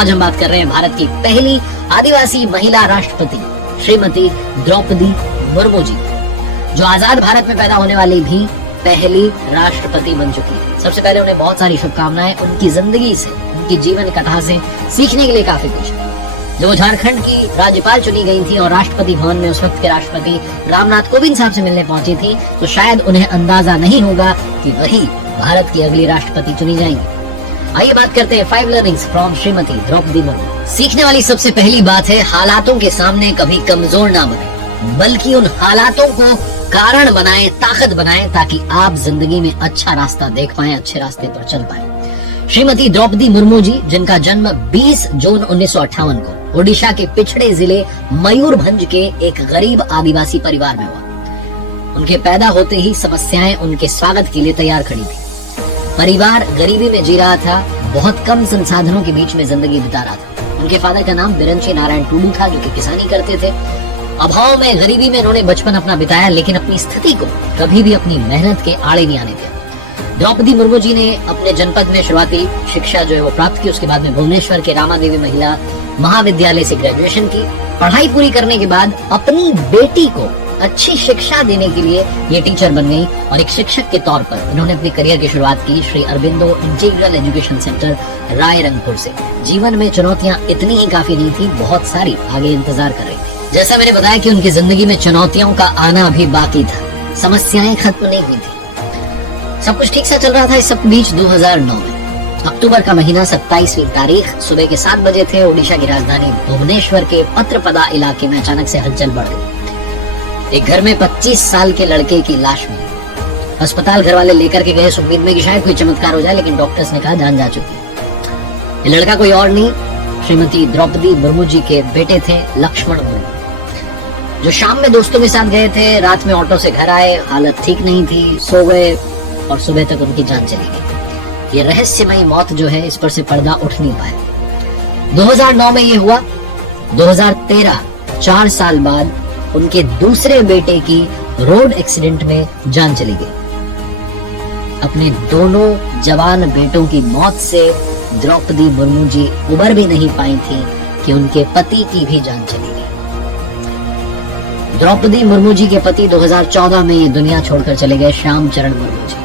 आज हम बात कर रहे हैं भारत की पहली आदिवासी महिला राष्ट्रपति श्रीमती द्रौपदी मुर्मू जी, जो आजाद भारत में पैदा होने वाली भी पहली राष्ट्रपति बन चुकी है। सबसे पहले उन्हें बहुत सारी शुभकामनाएं। उनकी जिंदगी से, उनकी जीवन कथा से सीखने के लिए काफी कुछ है। जब वो झारखंड की राज्यपाल चुनी गई थी और राष्ट्रपति भवन में उस वक्त के राष्ट्रपति रामनाथ कोविंद साहब से मिलने पहुंची थी, तो शायद उन्हें अंदाजा नहीं होगा कि वही भारत की अगली राष्ट्रपति चुनी जाएंगी। आइए बात करते हैं 5 लर्निंग्स फ्रॉम श्रीमती द्रौपदी मुर्मू। सीखने वाली सबसे पहली बात है, हालातों के सामने कभी कमजोर ना बने, बल्कि उन हालातों को कारण बनाएं, ताकत बनाएं, ताकि आप जिंदगी में अच्छा रास्ता देख पाएं, अच्छे रास्ते पर चल पाएं। श्रीमती द्रौपदी मुर्मू जी, जिनका जन्म 20 जून 1958 को ओडिशा के पिछड़े जिले मयूरभंज के एक गरीब आदिवासी परिवार में हुआ। उनके पैदा होते ही समस्याएं उनके स्वागत के लिए तैयार खड़ी थी। परिवार गरीबी में जी रहा था, बहुत कम संसाधनों के बीच में जिंदगी बिता रहा था। उनके फादर का नाम बिरंची नारायण टुडू था, जो कि किसानी करते थे। अभाव में, गरीबी में उन्होंने बचपन अपना बिताया, लेकिन अपनी स्थिति को कभी भी अपनी मेहनत के आड़े नहीं आने दिया। द्रौपदी मुर्मू जी ने अपने जनपद में शुरुआती शिक्षा जो है वो प्राप्त की। उसके बाद में भुवनेश्वर के रामा देवी महिला महाविद्यालय से ग्रेजुएशन की। पढ़ाई पूरी करने के बाद अपनी बेटी को अच्छी शिक्षा देने के लिए ये टीचर बन गई और एक शिक्षक के तौर पर उन्होंने अपने करियर की शुरुआत की Shri Aurobindo integral education centre Rairangpur से। जीवन में चुनौतियां इतनी ही काफी नहीं थी, बहुत सारी आगे इंतजार कर रही थी। जैसा मैंने बताया कि उनकी जिंदगी में चुनौतियों का आना अभी बाकी था, समस्याएं खत्म नहीं हुई थी, सब कुछ ठीक से चल रहा था। इस सब बीच 2009 में अक्टूबर का महीना 27वीं तारीख सुबह के 7 बजे थे। ओडिशा की राजधानी भुवनेश्वर के पत्रपदा इलाके में अचानक से हलचल बढ़ गई। एक घर में 25 साल के लड़के की लाश मिली। अस्पताल घर वाले लेकर के गए इस उम्मीद में कि शायद कोई चमत्कार हो जाए, लेकिन डॉक्टर्स ने कहा जान जा चुकी है। ये लड़का कोई और नहीं, श्रीमती द्रौपदी मुर्मू जी के बेटे थे लक्ष्मण मुर्मू, जो शाम में दोस्तों के साथ गए थे। रात में ऑटो से घर आए, हालत ठीक नहीं थी, सो गए और सुबह तक उनकी जान चली गई। ये रहस्यमयी मौत जो है, इस पर से पर्दा उठ नहीं पाया। 2009 में ये हुआ। 2013, 4 साल बाद उनके दूसरे बेटे की रोड एक्सीडेंट में जान चली गई। अपने दोनों जवान बेटों की मौत से द्रौपदी मुर्मू जी उबर भी नहीं पाई थी कि उनके पति की भी जान चली गई। द्रौपदी मुर्मू जी के पति 2014 में ये दुनिया छोड़कर चले गए, श्याम चरण मुर्मू जी।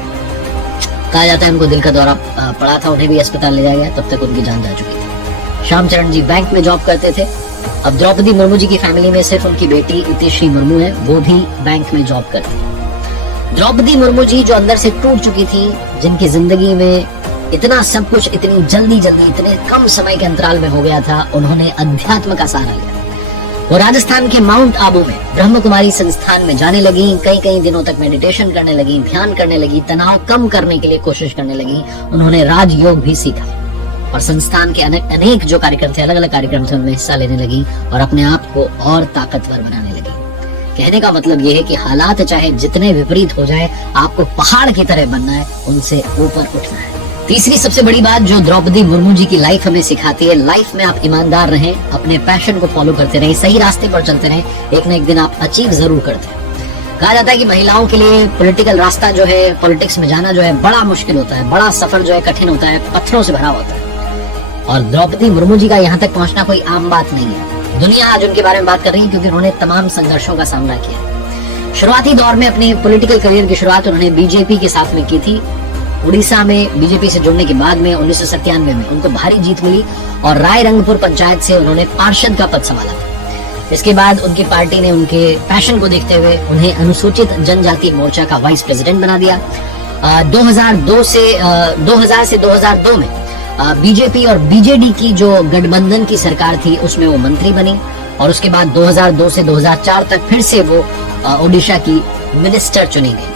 कहा जाता है उनको दिल का दौरा पड़ा था, उन्हें भी अस्पताल ले जाया गया, तब तक उनकी जान जा चुकी थी। श्याम चरण जी बैंक में जॉब करते थे। अब द्रौपदी मुर्मू जी की फैमिली में सिर्फ उनकी बेटी इतिश्री मुर्मू है, वो भी बैंक में जॉब करती है। द्रौपदी मुर्मू जी जो अंदर से टूट चुकी थी, जिनकी जिंदगी में इतना सब कुछ इतनी जल्दी इतने कम समय के अंतराल में हो गया था, उन्होंने अध्यात्म का सहारा लिया। वो राजस्थान के माउंट आबू में ब्रह्म कुमारी संस्थान में जाने लगी। कई दिनों तक मेडिटेशन करने लगी, ध्यान करने लगी, तनाव कम करने के लिए कोशिश करने लगी। उन्होंने राजयोग भी सीखा और संस्थान के अनेक जो कार्यक्रम थे, अलग अलग कार्यक्रम थे, उनमें हिस्सा लेने लगी और अपने आप को और ताकतवर बनाने लगी। कहने का मतलब ये है कि हालात चाहे जितने विपरीत हो जाए, आपको पहाड़ की तरह बनना है, उनसे ऊपर उठना है। तीसरी सबसे बड़ी बात जो द्रौपदी मुर्मू जी की लाइफ हमें सिखाती है, लाइफ में आप ईमानदार रहें, अपने पैशन को फॉलो करते रहें, सही रास्ते पर चलते रहें, एक न एक दिन आप अचीव जरूर करते हैं। कहा जाता है कि महिलाओं के लिए पॉलिटिकल रास्ता जो है, पॉलिटिक्स में जाना जो है बड़ा मुश्किल होता है, बड़ा सफर जो है कठिन होता है, पत्थरों से भरा होता है। और द्रौपदी मुर्मू जी का यहाँ तक पहुंचना कोई आम बात नहीं है। दुनिया आज उनके बारे में बात कर रही है क्योंकि उन्होंने तमाम संघर्षों का सामना किया। शुरुआती दौर में अपने पॉलिटिकल करियर की शुरुआत उन्होंने बीजेपी के साथ में की थी। उड़ीसा में बीजेपी से जुड़ने के बाद में 1997 में उनको भारी जीत मिली और रायरंगपुर पंचायत से उन्होंने पार्षद का पद संभाला था। इसके बाद उनकी पार्टी ने उनके पैशन को देखते हुए उन्हें अनुसूचित जनजाति मोर्चा का वाइस प्रेसिडेंट बना दिया। 2000 से 2002 में बीजेपी और बीजेडी की जो गठबंधन की सरकार थी, उसमें वो मंत्री बनी और उसके बाद 2002 से 2004 तक फिर से वो ओडिशा की मिनिस्टर चुनी गई।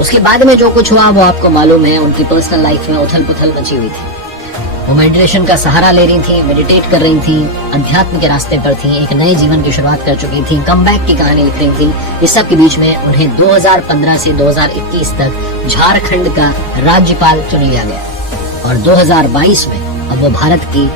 उसके बाद में जो कुछ हुआ वो आपको मालूम है। उनकी पर्सनल लाइफ में उथल पुथल मची हुई थी। वो मेडिटेशन का सहारा ले रही थी, मेडिटेट कर रही थी, अध्यात्म के रास्ते पर थी, एक नए जीवन की शुरुआत कर चुकी थी, कमबैक की कहानी लिख रही थी। इस सब के बीच में उन्हें 2015 से 2021 तक झारखंड का राज्यपाल चुन लिया गया और 2022 में अब वो भारत की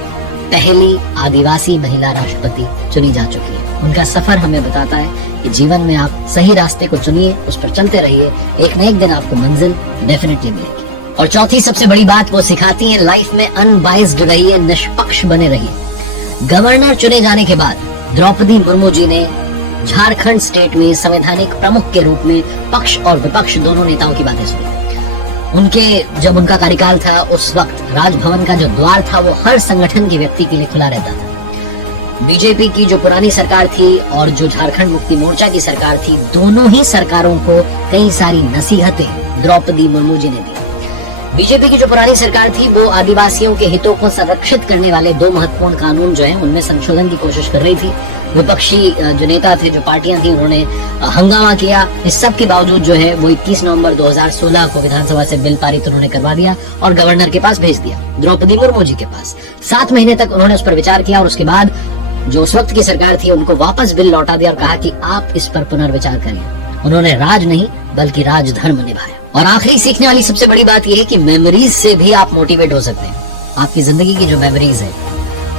पहली आदिवासी महिला राष्ट्रपति चुनी जा चुकी है। उनका सफर हमें बताता है कि जीवन में आप सही रास्ते को चुनिए, उस पर चलते रहिए, एक न एक दिन आपको मंजिल डेफिनेटली मिलेगी। और चौथी सबसे बड़ी बात, वो सिखाती है लाइफ में अनबाइस्ड रहिए, निष्पक्ष बने रहिए। गवर्नर चुने जाने के बाद द्रौपदी मुर्मू जी ने झारखंड स्टेट में संवैधानिक प्रमुख के रूप में पक्ष और विपक्ष दोनों नेताओं की बातें सुनी। जब उनका कार्यकाल था उस वक्त राजभवन का जो द्वार था वो हर संगठन के व्यक्ति के लिए खुला रहता था। बीजेपी की जो पुरानी सरकार थी और जो झारखंड मुक्ति मोर्चा की सरकार थी, दोनों ही सरकारों को कई सारी नसीहतें द्रौपदी मुर्मू जी ने दी। बीजेपी की जो पुरानी सरकार थी वो आदिवासियों के हितों को संरक्षित करने वाले 2 महत्वपूर्ण कानून जो हैं उनमें संशोधन की कोशिश कर रही थी। विपक्षी जो नेता थे, जो पार्टियां थी, उन्होंने हंगामा किया। इस सब के बावजूद जो है वो 21 नवंबर 2016 को विधानसभा से बिल पारित उन्होंने करवा दिया और गवर्नर के पास भेज दिया, द्रौपदी मुर्मू जी के पास। 7 महीने तक उन्होंने उस पर विचार किया और उसके बाद जो उस वक्त की सरकार थी उनको वापस बिल लौटा दिया और कहा कि आप इस पर पुनर्विचार करें। उन्होंने राज नहीं बल्कि राजधर्म निभाया। और आखिरी सीखने वाली सबसे बड़ी बात यह है कि मेमोरीज से भी आप मोटिवेट हो सकते हैं। आपकी जिंदगी की जो मेमोरीज है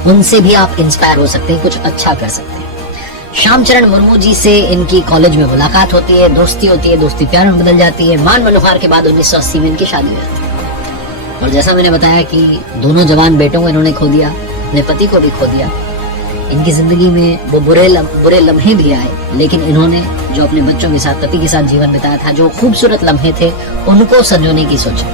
उनसे भी आप इंस्पायर हो सकते हैं, कुछ अच्छा कर सकते हैं। श्यामचरण मुर्मू जी से इनकी कॉलेज में मुलाकात होती है, दोस्ती होती है, दोस्ती प्यार में बदल जाती है। मान मनोहर के बाद 1980 में इनकी शादी हुई और जैसा मैंने बताया कि दोनों जवान बेटों को इन्होंने खो दिया, अपने पति को भी खो दिया। इनकी जिंदगी में वो बुरे लम्हे भी आए, लेकिन इन्होंने जो अपने बच्चों के साथ, पति के साथ जीवन बिताया था, जो खूबसूरत लम्हे थे, उनको संजोने की सोची।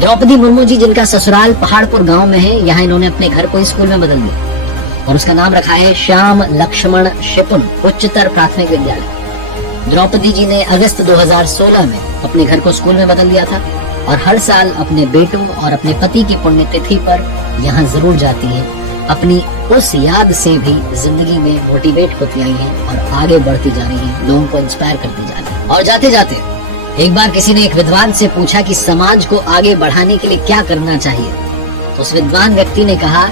द्रौपदी मुर्मू जी, जिनका ससुराल पहाड़पुर गांव में है, यहाँ इन्होंने अपने घर को स्कूल में बदल दिया और उसका नाम रखा है श्याम लक्ष्मण शिपुन उच्चतर प्राथमिक विद्यालय। द्रौपदी जी ने अगस्त 2016 में अपने घर को स्कूल में बदल दिया था और हर साल अपने बेटों और अपने पति की पुण्यतिथि पर यहाँ जरूर जाती है। अपनी उस याद से भी जिंदगी में मोटिवेट होती आई हैं और आगे बढ़ती जा रही हैं, लोगों को इंस्पायर करती जा रही हैं। और जाते जाते एक बार किसी ने एक विद्वान से पूछा कि समाज को आगे बढ़ाने के लिए क्या करना चाहिए, तो उस विद्वान व्यक्ति ने कहा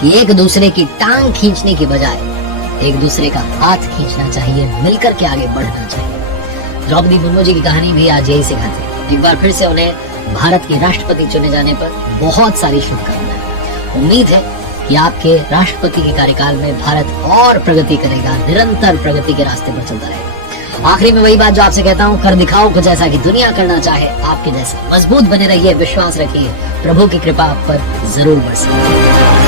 कि एक दूसरे की टांग खींचने की बजाय एक दूसरे का हाथ खींचना चाहिए, मिलकर के आगे बढ़ना चाहिए। द्रौपदी मुर्मू जी की कहानी भी आज यही सिखाती है। एक बार फिर से उन्हें भारत के राष्ट्रपति चुने जाने पर बहुत सारी शुभकामनाएं। उम्मीद है कि आपके राष्ट्रपति के कार्यकाल में भारत और प्रगति करेगा, निरंतर प्रगति के रास्ते पर चलता रहेगा। आखिरी में वही बात जो आपसे कहता हूँ, कर दिखाओ कुछ ऐसा कि दुनिया करना चाहे आपके जैसा। मजबूत बने रहिए, विश्वास रखिए, प्रभु की कृपा आप पर जरूर बरसे।